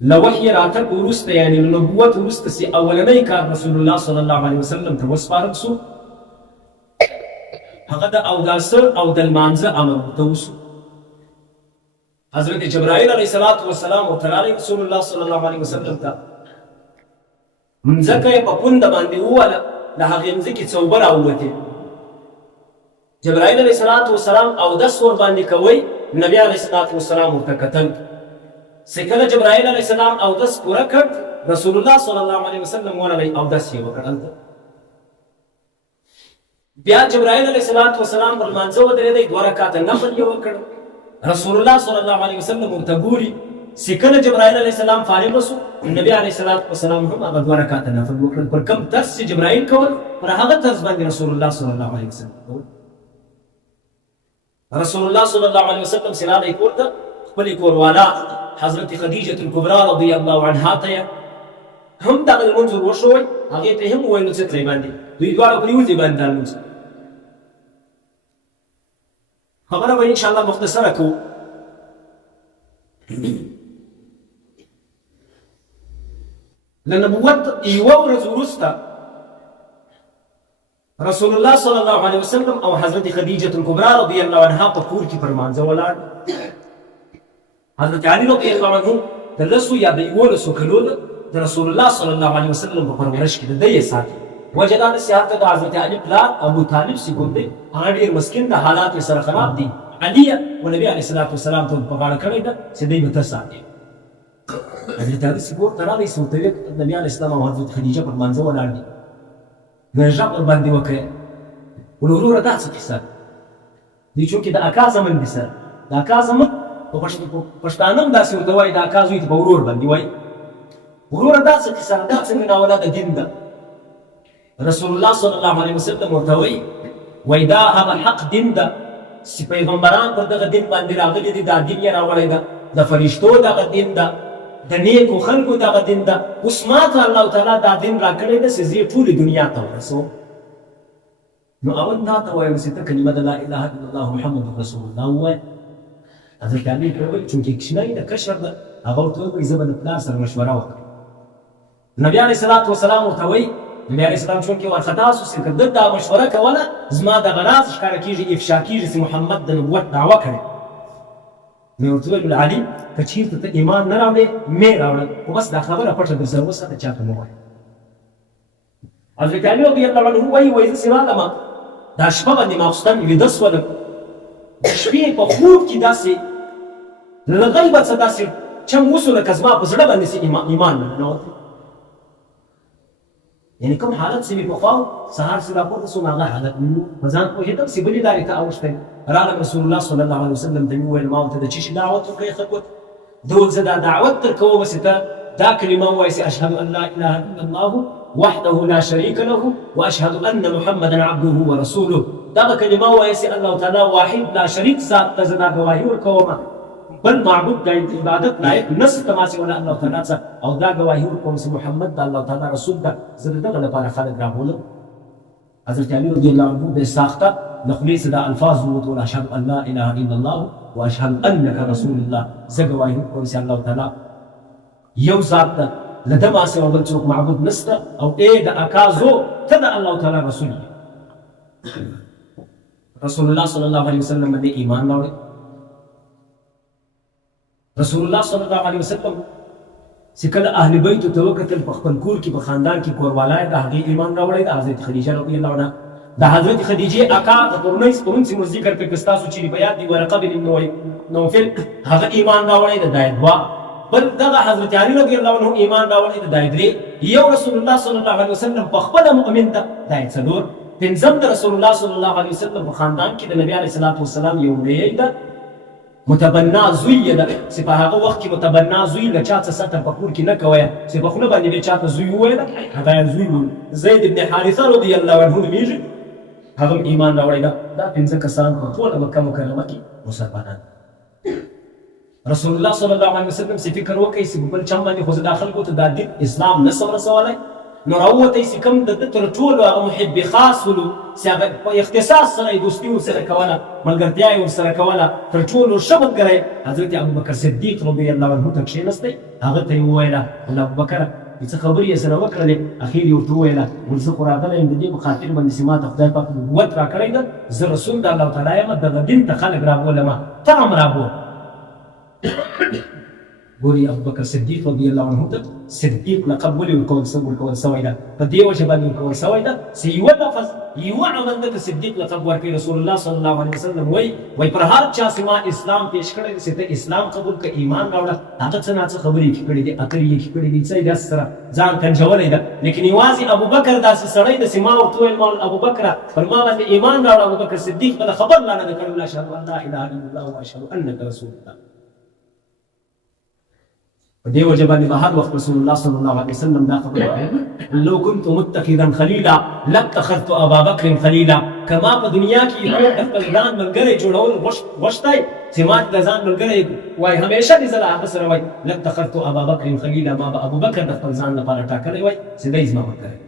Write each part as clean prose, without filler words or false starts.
لوحي راتب ورست يعني النبوة ورست سي أولني كان رسول الله صلى الله عليه وسلم توسفارك سو هغدا أو داسر أو دالمانزة أمر توسو حضرت جبرائيل عليه الصلاة والسلام وتلالي رسول الله صلى الله عليه وسلم تا منزكا يبقون دباندي ولا لحقي مزكي تصوبر أوتي جبرائيل عليه الصلاة والسلام أو دسور باندي كوي النبي عليه الصلاة والسلام مرتكتن سكلا جبرائيل عليه السلام أو دس وركت رسول الله صلى الله عليه وسلم ولا لي أو دس يوكرت بیا جبرائيل عليه الصلاة والسلام بالمانزه ودرې دوه رکعات نفل یوکړ رسول الله صلى الله عليه وسلم مرتګوري سکلا جبرائيل عليه السلام فارغ وسو النبي عليه الصلاة والسلام هم هغه دوه رکعات نفل وکړ پر کوم ترس جبرائيل کول پر هغه ترس باندې رسول الله صلى الله عليه وسلم رسول الله صلى الله عليه وسلم سلاله کوړه خپل کوروالا حضرت خدیجة الكبرى رضي الله عنها ته هم دغه المنظر وشوي هغه ته هم ویل چې تری باندې دوی دواړه په یوځای باندې دالمس خبره به ان شاء الله مختصره کو لنبوت یو ورځ وروسته رسول الله صلى الله عليه وسلم او حضرت خدیجة الكبرى رضي الله عنها په کور کې پرمانځه ولاړ حضرت علي رضي الله عنه دلسو یا د یولسو کلو د رسول الله صلى الله عليه وسلم په پرورش کې د دې ساتي وجه دا نصیحت د حضرت علي پلار ابو طالب سی ګوندې هغه ډېر مسکین د حالات سره خراب دي علي او نبی عليه الصلاه والسلام ته په غاړه کړی ده چې دوی به ساتي حضرت علي سی ګور تر دې سوتوي نبی عليه السلام او حضرت خدیجه پر منځ ولاړ دي نجاب باندې وکړي ولورو دا څه کیسه دي چې د اکا زمن دي سره د اکا زمن په پښتانم داسې ورته وایي د اکا زوی ته به ورور باندې وایي ورور دا څه کیسه دا څنګه ناوله د دین ده رسول الله صلى الله عليه وسلم ورته وایي دا هغه حق دین ده چې پیغمبران پر دغه دین باندې راغلي دي دا دین یې راوړی ده د فرشتو دغه دین ده د نیکو خلکو دغه دین ده اوس ماته الله تعالی دا دین راکړی ده چې زه ټولې دنیا ته ورسوم نو اول دا ته وایم چې ته کلمه د لا اله الا الله محمد رسول الله ووایه حضرت علي ته وویل چونکې کښېنایي د کشر ده هغه ورته وویل زه به د پلار سره مشوره وکړم نبي عليه الصلاة والسلام ورته وایي نبي عليه السلام چونکې وارخطا سو چې که ده دا مشوره کوله زما دغه راز ښکاره کېږي افشا کېږي چې محمد د نبوت دعوه کړې مې ورته وویل علي که چېرته ته ایمان نه راوړې مې راوړل خو بس دا خبره پټه درسره وساته چاته مه وایه حضرت علي رضي الله عنه وایي زه چې راغلم دا شپه باندې ماخوستن ویده شولم د شپې په خوب کې داسې له غیبت څخه داسې چم وسو لکه زما په زړه باندې چې ایمان نه ننوتی یعنې کوم حالت چې مې پخوا سهار چې راپورته سوم هغه حالت مې په ځان پوهېدم چې بلې لارې ته اوښتی راغلم رسول الله صلی الله علیه وسلم ته مې وویل ما ورته د څه شي دعوت وکړې خلکو ته ده وویل زه دا دعوت در کوم چې ته دا کلمه ووایې چې اشهد ان لا اله الا الله وحده لا شريك له واشهد ان محمدا عبده ورسوله دغه کلمه ووایې چې الله تعالی واحد لا شریک ذات ته زه دا ګواهي ورکوم بل معبود د عبادت لایق نشته ما سوی الله تعالی څخه او دا ګواهي ورکوم چې محمد د الله تعالی رسول ده زه د دغه لپاره خلک رابولم حضرت علي رضي الله عنه بې ساخته له خولې څخه دا الفاظ ووتل اشهد ان لا اله الا الله واشهد انك رسول الله زه ګواهي ورکوم چې الله تعالی یو ذات ده له ده ما سوی بل څوک معبود نشته او د اکا زو ته د الله تعالی رسول یې رسول الله صلی الله علیه وسلم باندې ایمان راوړی رسول الله صلی الله علیه وسلم چې کله اهل بیتو ته وکتل په خپل کور کې په خاندان کې کوروالا د هغې ایمان راوړی د حضرت خدیجه رضی الله عنها د حضرت خدیجې اکا د قرنۍ پرون چې موږ ذکر کړ که ستاسو چیرې په یاد دي ورقه بن نوفل هغه ایمان راوړی د دا یې دوه بل دغه حضرت علي رضی الله عنه ایمان راوړی د دا یې درې یو رسول الله صلی الله علیه وسلم په خپله مؤمن ده دا یې څلور پنځم د رسول الله صلی الله علیه وسلم په خاندان کې د نبي علیه الصلاة والسلام یو وړی ده متبنا زوی یې ده چې په هغه وخت کې متبنا زوی له چا څه سطر په کور کې نه کویه چې په خوله باندې دې چا ته زوی وویله هغه یې زوی و زید بن حارثه رضی الله عنه نومیږي هغه هم ایمان راوړی ده دا پنځه کسان په ټوله مکه مکرمه کې مسلمانان رسول الله صلی الله علیه وسلم چې فکر وکړي چې په بل چا باندې خو زه دا خلکو ته دا دین اسلام نه شم رسولی نو راووتی چې کوم د ده تر ټولو هغه محب خاص ولو چې هغه په اختصاص سره یې دوستي ورسره کوله ملګرتیا یې ورسره کوله تر ټولو ښه ملګری حضرت ابوبکر صدیق رضی الله عنه ته کښېنستی هغه ته یې وویله ویل ابوبکره څه خبرې یې سره وکړلې اخر یې ورته وویله ویل زه خو راغلی یم د دې په خاطر باندې چې ما ته خدای پاک نبوت راکړی ده زه رسول د الله تعالی یم دغه دین ته خلک رابولمه ته هم رابول ګوري ابوبکر صدیق رضی الله عنه ته صدیق لقب ولې ورکول سوی ده په دې وجه باندې ورکول سوی ده چې یوه لفظ یوه عمل ده که صدیق لقب ورکوي رسول الله صلی الله علیه وسلم وایي پر هر چا چې ما اسلام پیش کړی دی چې ته اسلام قبول که ایمان راوړه هغه څه نه څه خبرې یې کړي دي اکر یې کړي دي څه یې داسې سره ځان کنجولی ده لیکن یوازې ابوبکر داسې سړی ده چې ما ورته وویل ما ابوبکره پر ما باندې ایمان راوړه ابوبکر صدیق بله خبر لا نه ده کړی اشهد ان لا اله الا الله واشهد انک رسول الله په دې وجه باندې به هر وخت رسول الله صلی الله علیه وسلم دا خبره کوي لو كنت متخذا خلیلا لاتخذت ابا بکر خلیلا کما په دنیا کې خپل ځان ملګری جوړول غوښتی چې ما د ځان ملګری وای همیشه دې زه له هغه سره وای لاتخذت ابا بکر خلیلا ما به ابو بکر د خپل ځان لپاره ټاکلی وای چې دی زما ملګری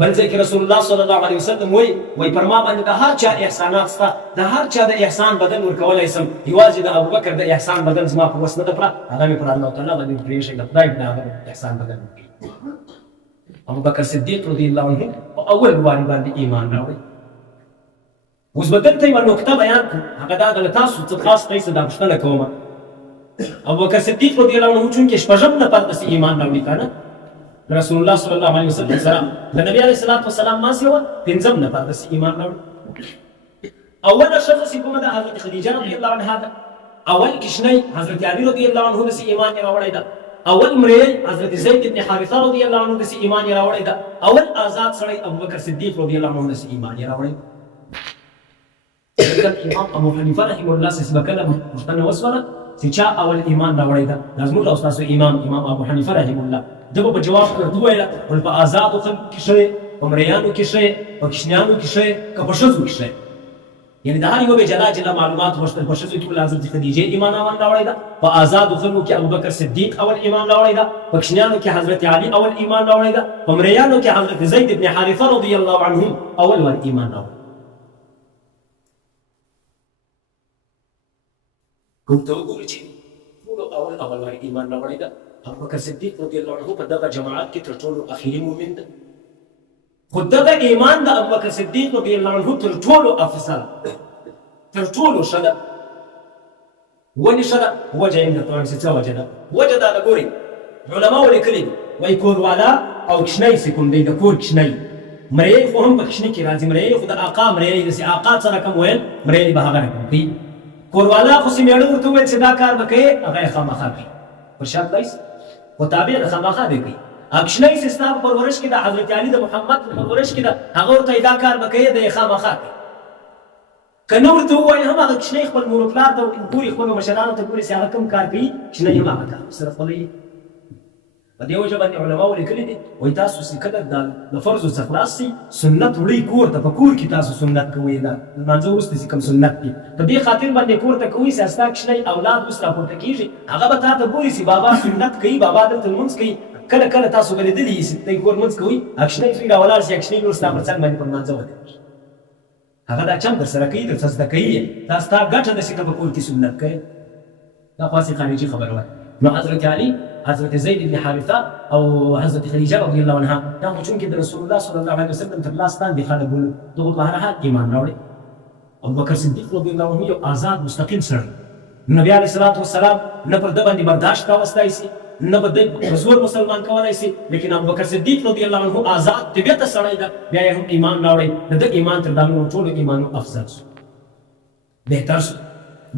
بل ځای کې رسول الله صلی الله علیه وسلم وایي پر ما باندې د هر چا احسانات شته د هر چا د احسان بدل ورکولی سم یوازې د ابوبکر د احسان بدل زما په وس نه ده پوره هغه مې پر الله تعالی باندې پرېښی د خدای د هغه احسان بدل وکړي ابوبکر صدیق رضی الله عنه په اول واري باندې ایمان راوړی اوس به دلته یوه نکته بیان کړو هغه دا ده له تاسو څه خاص قیسه دا پوښتنه کومه ابوبکر صدیق رضی الله عنه چونکې شپږم نفر پسې ایمان راوړي که نه رسول الله صلی الله علیه وسلم سره د نبی علیه الصلاة والسلام ما سیوه پنځم نفر داسې ایمان راوړي اوله ښځه چې کومه ده حضرت خدیجه رضی الله عنها ده اول کشنی حضرت علی رضی الله عنه داسې ایمان یې راوړی ده اول مریی حضرت زید بن حارثه رضی الله عنه داسې ایمان یې راوړی ده اول آزاد سړی ابوبکر صدیق رضی الله عنه داسې ایمان یې راوړی امام ابو حنیفه رحمه الله چې به کله پوښتنه وسوله چې چا اول ایمان راوړی ده دا زموږ او ستاسو امام ابو حنیفه رحمه الله ده به په جواب ورته وویله ول په آزادو خلکو کې ښه په مریانو کې ښه په کوچنیانو کې ښه که په ښځو کې ښه یعنې د هر یو به جلا جلا معلومات غوښتل په ښځو کې ول حضرت خدیجې ایمان اول راوړی ده په آزادو خلکو کې ابوبکر صدیق اول ایمان راوړی ده په کوچنیانو کې حضرت علي اول ایمان راوړی ده په مریانو کې حضرت زید بن حارثه رضی الله عنهم اول ور ایمان راوړی کوم ته وګورئ چې ټولو اول ور ایمان راوړی ده ابوبکر صدیق رضی الله عنه په دغه جماعت کې تر ټولو اخري مؤمن ده خو دغه ایمان د ابوبکر صدیق رضی الله عنه تر ټولو افضل تر ټولو ښه ده ولې ښه ده وجه یې درته وایم چې څه وجه ده وجه دا ده ګورئ علماو لیکلي وایي کوروالا او کشنی چې کوم دی د کور کشنی مریی خو هم په کشني کې راځي مریی خو د آقا مریی داسې آقا څه رقم ویل مریی به هغه رقم کوي کوروالا خو چې مېړه ورته وویل چې دا کار به کوې هغه یې خامخا کوي پر شرط دایس خو تابع د خامخا دی کوي اکشنی چې ستا په پرورش کې د حضرت علي د محمد په پرورش کې ده هغه ورته دا کار به کوې د یې خامخا کوي که نه ورته ووایي هم هغه کشنی خپل مور و پلار ته ګوري خپلو مشرانو ته ګوري چې هغه کوم کار کوي کشنی هم هغه کار سره خپله په دې وجه باندې علماو لیکلي دي وایي تاسو چې کله د فرضو څخه خلاص شئ سنت وړئ کور ته په کور کې تاسو سنت کوئ د لمانځه وروسته چې کوم سنت دي په دې خاطر باندې کور ته کوئ چې ستا کشنی اولاد اوس راپورته کېږي هغه به تا ته ګوري چې بابا سنت کوي بابا دلته لمونځ کوي کله کله تاسو به لیدلي یي چې دی کور لمونځ کوئ اکشنی زوی راولاړ شي اکشنی لور ستا پر څنګ باندې په لمانځه ودرېږي هغه دا چم درسره کوي درته زده کوي دا ستا ګټه ده چې ته په کور کې سنت کوې دا خو هسې خارجي خبره وایي نو حضرت علي حضرت زید بن حارثه او حضرت خدیجه رضی الله عنها دا خو چونکې د رسول الله صلی الله علیه وسلم تر لاس لاندې خلک ول دغو په هر حال ایمان راوړي ابوبکر صدیق رضی الله عنه یو آزاد مستقیم سړی نبی علیه الصلاة والسلام نه پر ده باندې برداشت راوستی سي نه به دی په زور مسلمان کولی سي لیکن ابوبکر صدیق رضی الله عنه آزاد طبیعته سړی ده بیا یې هم ایمان راوړی د ده ایمان تر دا نورو ټولو ایمانو افضل سو بهتر سو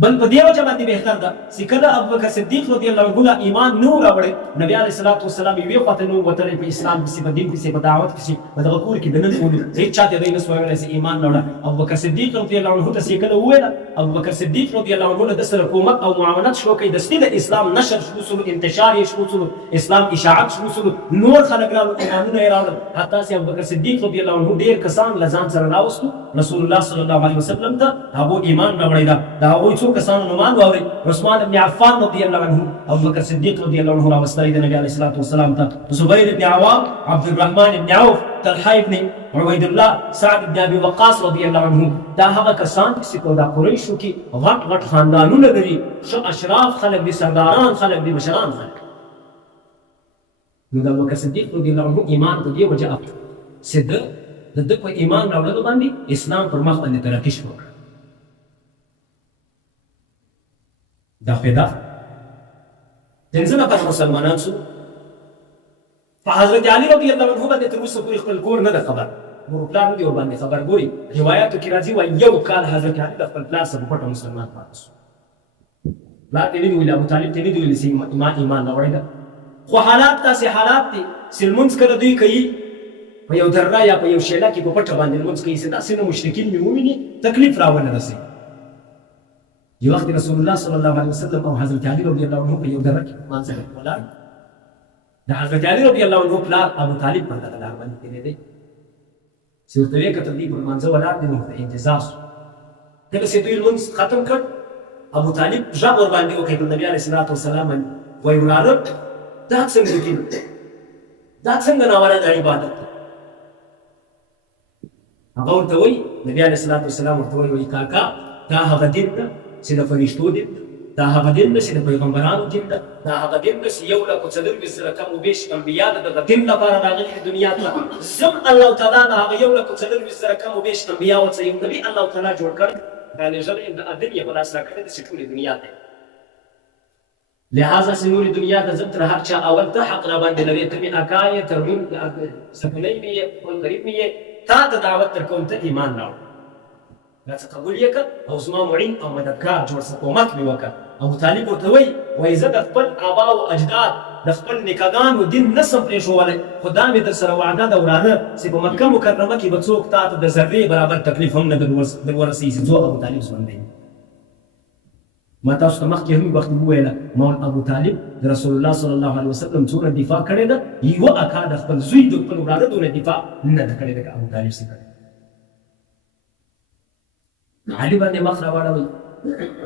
بل په دې وجه باندې بهتر ده چې کله ابوبکر صدیق رضی الله عنه ایمان نو راوړی نبی علیه الصلاة والسلام یې یوې خواته نو وتلی په اسلام پسې په دین پسې په دعوت پسې په دغه کور کې دننه ولو هېڅ چا ته دی نه سوی ویلی چې ایمان راوړه ابوبکر صدیق رضی الله عنه ته چې کله وویله ابوبکر صدیق رضی الله عنه له ده سره کومک او معاونت شروع کوي دستي د اسلام نشر شروع سلو انتشار یې شروع سلو اسلام اشاعت شروع سلو نور خلک راغلل ایمانونه یې راوړل حتی چې ابوبکر صدیق رضی الله عنه ډېر کسان له ځان سره راوستو رسول الله صلی الله علیه وسلم ته هغو ایمان راوړی ده د هغوی څو څو کسانو نومان واوري. عثمان ابن عفان رضی الله عنه، ابو بکر صدیق رضی الله عنه راوستلی د نبی علیه الصلاة والسلام ته، زبیر ابن عوام، عبد الرحمن ابن عوف، طلحه ابن عبید الله، سعد ابن ابي وقاص رضی الله عنه. دا هغه کسان چې په دا قریشو کې غټ غټ خاندانونه لري، ښه اشراف خلک دي، سرداران خلک دي، مشران خلک. نو د ابوبکر صدیق رضی الله عنه ایمان په دې وجه چې د ده په ایمان راوړلو باندې اسلام پر مخ باندې ترقي شو. دا پیدا پنځه نفر مسلمانان شو. په حضرت علي رضی الله عنه باندې تر اوسه پورې خپل کور نه ده خبر، مور پلار نه دي ورباندې خبر. ګوري روایاتو کې راځي وایي یو کال حضرت علي د خپل پلار څخه په پټه مسلمان پاتې شو. پلار ته نه دي ویلي، ابو طالب ته نه دي ویلي چې ایمان راوړی ده. خو حالات داسې حالات دي چې لمونځ کله دوی کوي په یو دره یا په یو شیله کې په پټه باندې لمونځ کوي، چې داسې نه مشرکین مې وویني تکلیف راونه رسوي. یو وخت رسول الله صلی الله علیه وسلم او حضرت علي رضی الله عنه په یو دره کې لمانځه ولاړ. د حضرت علي رضی الله عنه پلار ابو طالب پر دغه لار باندې تېرېدی چې ورته ویې کتل دوی پر لمانځه ولاړ دي، نو ورته انتظار شو. کله چې دوی لمونځ ختم کړ، ابو طالب غږ ورباندې وکړ د نبي علیه الصلاة والسلام باندې، وایي وراره دا څنګه دین دی؟ دا څنګه ناوړه د عبادت دی؟ هغه ورته وایي، نبي علیه الصلاة والسلام ورته وایي کاکا دا هغه دین ده چې د فرشتو دین ده، دا هغه دین ده چې د پیغمبرانو دین ده، دا هغه دین ده چې 1,420,000 کم وبېش انبیا د دغه دین لپاره راغلي دي دنیا ته. زم الله تعالی د هغه 1,420,000 کم وبېش انبیاو څخه یو نبي الله تعالی جوړ کړی، رالېږلی د ادم یې په لاس راکړی ده چې ټولې دنیا ته. لہذا چې نورې دنیا ته زه تر هر چا اول ته حق راباندې لرې، ته مې اکا یې، تربور سکونی مې یې، خپل قریب مې یې، تا ته دعوت درکوم، ته ایمان راوړه. دا څه قبول یې کړ او زما معین او مددګار جوړ څه کومک مې وکړ. ابو طالب ورته وایي زه د خپل آبا او اجداد د خپل نیکهګانو دین نسم پرېښولی، خو دا مې در سره وعده ده وراره چې په مکه مکرمه کې به څوک تا ته د ذرې برابر تکلیف هم نه در ورسوي چې څو ابو طالب ژوندی. ما تاسو ته مخکې هم وخت وویله ابو طالب د رسول الله صلی الله علیه وسلم څومره دفاع کړې ده، یوه اکا د خپل زوی د خپل وراره دونه دفاع نه ده کړې ده که ابو طالب څه کړې. علي باندې مخ راواړوئ،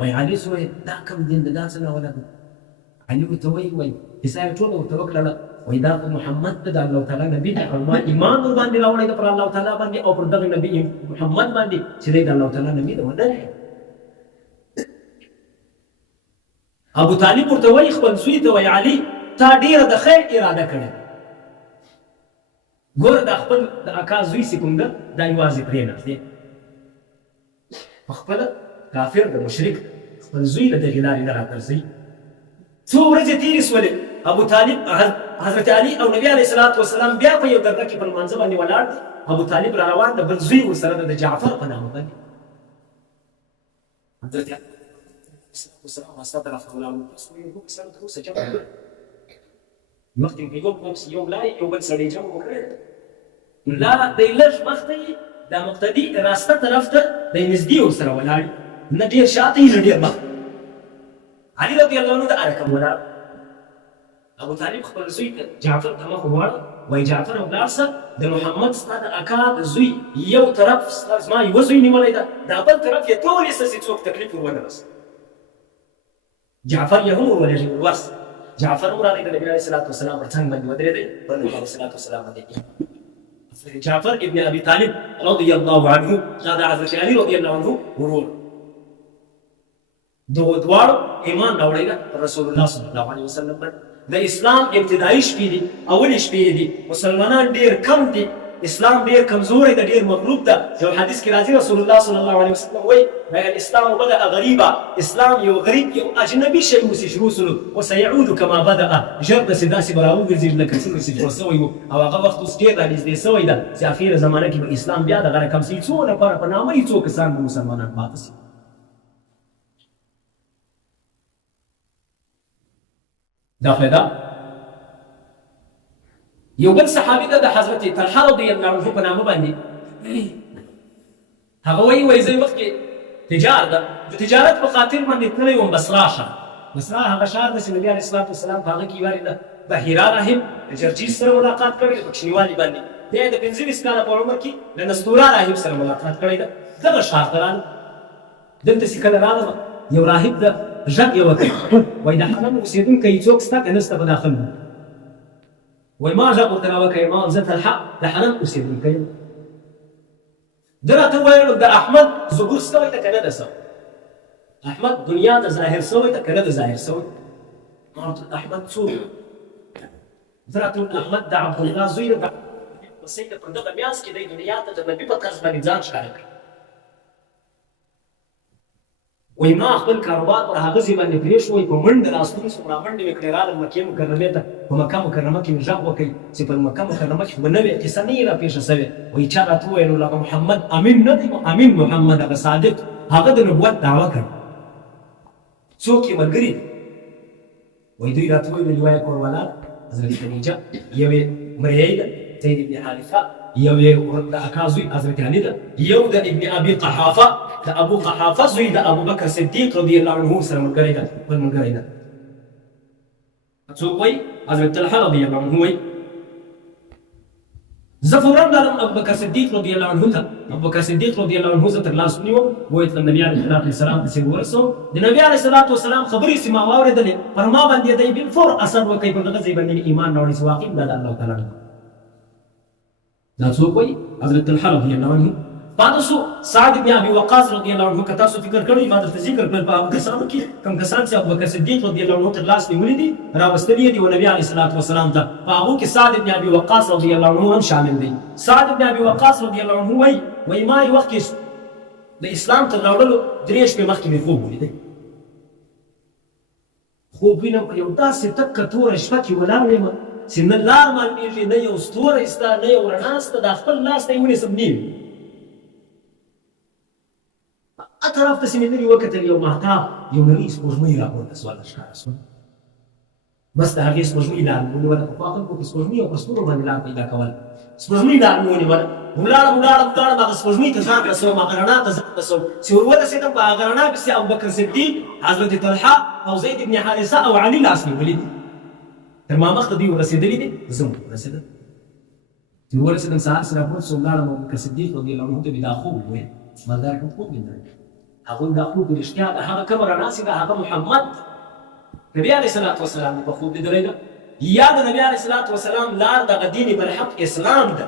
وایي علي څه وایي دا کوم دین ده، دا څنګه ولد ده؟ علي ورته وایي کیسه یې ټوله ورته وکړله، وایي دا خو محمد ده، د الله تعالی نبي ده، او ما ایمان ورباندې راوړی ده پر الله تعالی باندې او پر دغه نبي محمد باندې چې دی د الله تعالی نبي ده. ونه ابو طالب ورته وایي خپل زوی ته، وایي علي تا ډېره د خیر اراده کړې ده، ګوره دا خپل د اکا زوی چې کوم ده دا یوازې پرېنږدې خپله کافر د مشرک خپل زوی له دغې لارې نه راګرځوي. څو ورځې تېرې شولې، ابو طالب حضرت علي او نبي علیه الصلاة والسلام بیا په یو درګه کې په لمانځه باندې ولاړ دي. ابو طالب را روان ده، بل زوی ورسره ده د جعفر په نامه باندې. حضرت علي والسلام واسطه طرف ته ولاړ وو، یو سره تر اوسه جمع کړه، مخکې یو ملا یو بل سړی جمع وکړی، ملا دی لږ مخته یې دا مقتدي راسته طرف ته دی نږدې ورسره ولاړ، نه ډېر شاته یې نه ډېر مخته. علي رضی الله عنه د ارکم ولاړ. ابو طالب خپل زوی ته جعفر ته مخ وواړه، وایي جعفر ولاړ شه، د محمد ستا د اکا د زوی یو طرف زما یوه زوی نیولی ده، دا بل طرف یې ټول ایسته چې څوک تکلیف ور ونه رسوي. جعفر یې هم ورولېږي ورس، جعفر هم راغی د نبي علیه الصلاة والسلام پر څنګ باندې ودرېدی، پر نبي علیه الصلاة والسلام باندې جعفر ابن ابي طالب رضی الله عنه دا د حضرت علي رضی الله عنه ورور، دغو دواړو ایمان راوړی ده پر رسول الله صلی الله علیه وسلم باندې. د اسلام ابتدایي شپې دي، اولې شپې دي، مسلمانان ډېر کم دي، اسلام ډېر کمزوری ده، ډېر مغلوب ده. یو حدیث کې راځي رسول الله صلی الله علیه وسلم وایي الاسلام بدأ غریبا، اسلام یو غریب یو اجنبي شی و چې شروع سلو، وسيعود کما بدأ، ژر داسې داسې به راوګرځي لکه څنګه چې جوړ سوی و، او هغه وخت اوس ډېر رانږدې سوی ده چې اخره زمانه کې به اسلام بیا دغه رقم سي، څو لپاره په نامه یې څو کسان به مسلمانان پاتې سي. دا پیدا یو بل صحابي ده د حضرت طلحه رضی الله عنه په نامه باندې، هغه وایي زه مخکې تجار ده، د تجارت په خاطر باندې تللی وم بصره ښار. بصره هغه ښار ده چې نبي علیه الصلاة والسلام په هغه کې یوارې د بحیرا راهب د جرجیس سره ملاقات کړی ده په کوچنیوالي باندې، بیا یې د 25 کاله په عمر کې له نستوره راهب سره ملاقات کړی ده. دغه ښار ته راغلم، دلته چې کله راغلم یو راهب د غږ یې وکړ وایي د حرم اوسېدونکی څوک شته که نشته په داخل وایي ما غږ ورته راوکړی ما زه طلحه د حرم اوسېدونکی یم ده راته وویل د احمد ظهور سوی ده که نه ده سوی احمد دنیا ته ظاهر سوی ده که نه ده ظاهر سوی ما ورته احمد څوک زه راته وویل احمد د عبدالله زوی ده پسې د په دغه میانځ کې دی دنیا ته د نبي په طرز باندې ځان ښکاره کړ وایي ما خپل کاروبار پر هغه ځای باندې پرېښود وایي په منډه راستون شوم رامنډې مې کړې رالم مکې مکرمې ته په مکه مکرمه کې مې غږ وکړئ چې په مکه مکرمه کې به نوې قصه نه وي راپېښه شوې وایي چا راته وویل هغه محمد امین نه دی امین محمد هغه صادق هغه د نبوت دعوه کړ څوک یې ملګري وایي دوی راته وویل یوه یې کوروالا حضرت خدیجه یو یې مریی ده زید ابن حارثه یو یې د اکا زوی حضرت علي ده یو د ابن ابي قحافه د ابو قحافه زوی د ابوبکر صدیق رضی الله عنه سره ملګری ده بل ملګری ده څوک وایي حضرت طلحه رضی الله عنه وایي زه فورا لاړم ابوبکر صدیق رضی الله عنه ته ابوبکر صدیق رضی الله عنه زه تر لاس ونیوم وایي تر نبي علیه السلام پسې ورسوم د نبي علیه السلام خبرې چې ما واورېدلې پر ما باندې دی بالفور اثر وکړي پر دغه ځای باندې ایمان راوړي چې واقعي دا د الله تعالی دا څوک وایي حضرت طلحه رضی الله عنه پاتې شو سعد بن ابي وقاص رضی الله عنه که تاسو فکر کړئ ما درته ذکر کړل په هغو کسانو کې کوم کسان چې ابوبکر صدیق رضی الله عنه تر لاس نیولي دي راوستلي یې دي و نبي علیه السلام ته په هغو کې سعد بن ابي وقاص رضی الله عنه هم شامل دی سعد بن ابي وقاص رضی الله عنه وایي ما یو وخت کې د اسلام تر راوړلو 3 شپې مخکې مې خوب ولیدی خوب وینم په یو داسې تکه توره شپه کې ولاړ یم چې نه لار معلومېږي نه یو ستوری شته نه یو رڼا شته دا خپل لاس ته یې ونیسم نه وي هغه طرف ته چې مې لرې وکتل یو مهتاب یو نرۍ سپوږمۍ راپورته سوله ښکاره سوه بس د هغې سپوږمۍ لار مې ونیوله پخوا خلکو کې سپوږمۍ او په ستورو باندې لار پیدا کوله سپوږمۍ لار مې ونیوله ولاړم هغه سپوږمۍ ته ځان رسوم هغه رڼا ته ځان رسوم چې ور ورسېدم په هغه رڼا پسې ابوبکر صدیق حضرت طلحه او زید بن حارثه او علي لاس نیولي دي تر ما مخته دوی ورسېدلي دي زه هم ورسېدم چې ورسېدم سهار چې راپورته شوم لاړم ابوبکر صدیق رضی الله عنه ته مې دا خوب وویل ما دا کوم خوب لیدلی هغوی دا خوب رښتیا د هغه کومه رڼا چې د هغه محمد نبي علیه السلام په خوب لیدلی ده یا د نبي علیه السلام لار دغه دین بالحق اسلام ده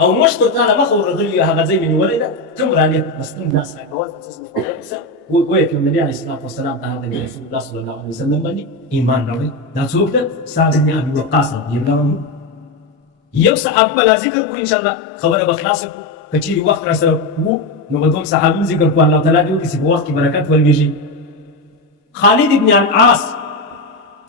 او موږ تر تا له مخه ورغلي یو هغه ځای مې نیولی ده ته هم رانیت مستم داس راکول وایي چې نبي علیه السلام ته هغه رسول الله صلی الله علیه وسلم باندې ایمان راوړی دا څوک ده سعد بن ابي وقاص رضی الله عنه یو صحابي به لا ذکر کړو انشاءالله خبره به خلاصه کړو که چیرې وخت را سره وو نو به دوم صحابي ذکر کړو الله تعالی دې وکړي چې په وخت کې برکت ولویږي خالد بن العاص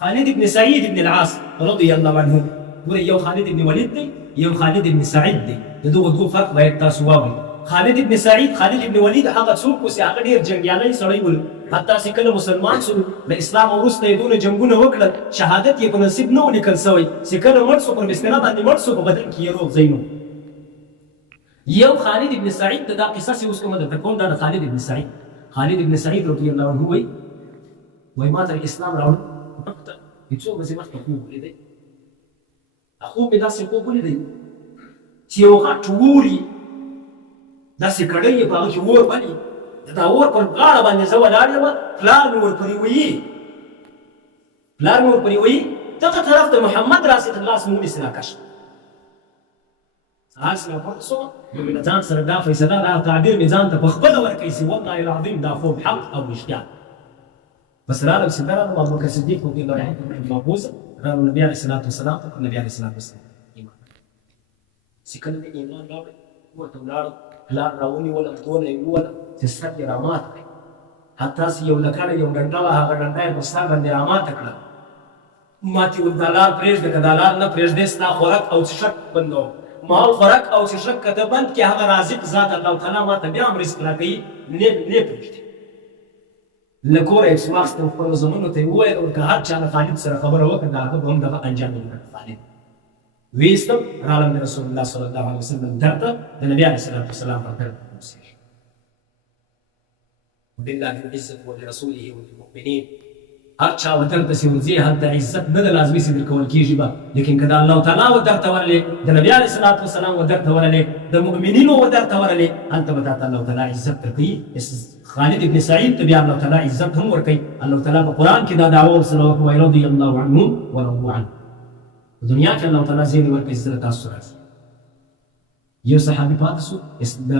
خالد بن سعید بن العاص رضی الله عنه ګورئ یو خالد بن ولید دی یو خالد بن سعید دی د دغو دوه فرق باید تاسو واورئ خالد بن سعید خالد بن ولید هغه څوک و چې هغه ډېر جنګیالی سړی ول حتی چې کله مسلمان شو له اسلام وروسته یې دونه جنګونه وکړل شهادت یې په نصیب نه و لیکل سوی چې کله مړ شو پر بستره باندې مړ شو په بدن کې یې روغ ځای نه یو خالد بن سعید دا قصه چې اوس کومه درته کوم دا د خالد بن سعید خالد بن سعید رضی الله عنه وایي ما ته اسلام راوړ هیڅوک داسې مخکې خوب ولیدی خوب مې داسې خوب ولیدی چې یو غټ اور یي داسې کړۍ یې په هغه کې اور بل یي د دا اور پر غاړه باندې زه ولاړ یم پلار مې ورپورې ویي دغه طرف ته محمد راسي تر لاس مې ونیسي راکش سهار چې راپورته شوم نو مې له ځان سره دا فیصله دا تعبیر مې ځان ته په خپله ورکوي چې والله العظیم دا خوب حق او رښتیا بس راغلم چې درغلم ابوبکر صدیق رضی الله عنه مابوزه راغلم نبي علیه السلام ته نبي علیه السلام ایمان چې کله مې ایمان راوړی ورته ولاړم پلار راونیولم دونه یې وویلم چې سر یې رامات کړی حتی چې یو لکړه یو ډنډه وه هغه ډنډه یې په سر باندې راماته کړه ما چې ویل دا لار پرېږده که دا لار نه پرېږدې ستا خوراک او څښاک بندوم ما خوراک او څښاک که ته بند کړې هغه رازق ذات الله تعالی ما ته بیا هم رزق راکوي نه پرېږدي له کوره یې چې ما اخیستم خپلو زامنو ته یې وویل که هر چا له خالد سره خبره وکړه د هغه به هم دغه انجام یې وکړه خالد ویستم راغلم د رسول الله صلی الله علیه وسلم در ته د نبي علیه السلام په در اوسېږي ولله العزة ولرسوله وللمؤمنین هر چا وطن پسې ورځي هلته عزت نه د لازمي چې درکول کېږي به لیکن که د الله تعالی ودرته ورلې د نبي علیه السلام ودرته ورلې د مؤمنینو ودرته ورلې هلته به تا ته الله تعالی عزت درکوي خالد ابن سعید ته بیا الله تعالی عزت هم ورکوي. الله تعالی په قرآن کې دا دعوه ورسره وکړي رضي الله عنهم ورضوا عنه. دنیا کې الله تعالی زیر ورکوي زړه تاسو راځي. یو صحابي پاتې سو د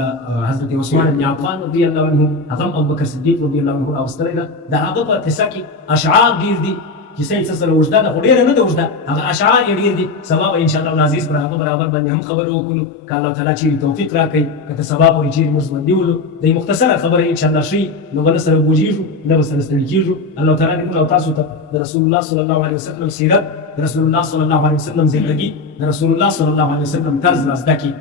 حضرت عثمان بن عفان رضي الله عنه، هغه ابو بکر صدیق رضي الله عنه راوستلی ده. د هغه په قصه کې اشعار ډېر دي. کیسه یې څه سره اوږده ده خو ډېره نه ده اوږده، هغه اشعار یې ډېر دي. سبا به انشاءالله العزیز پر هغه برابر باندې هم خبرې وکړو که الله تعالی چیرې توفیق راکړي، که ته سبا پورې چیرې موږ باندې ولو د یې مختصره خبره انشاءالله ښیي، نو به نه سره بوجېږو نه به سره ستړي کېږو. الله تعالی دې موږ او تاسو ته د رسول الله صلی الله علیه وسلم سیرت، د رسول الله صلی الله علیه وسلم زندګي، د رسول الله صلی الله علیه وسلم طرز را زده کړي.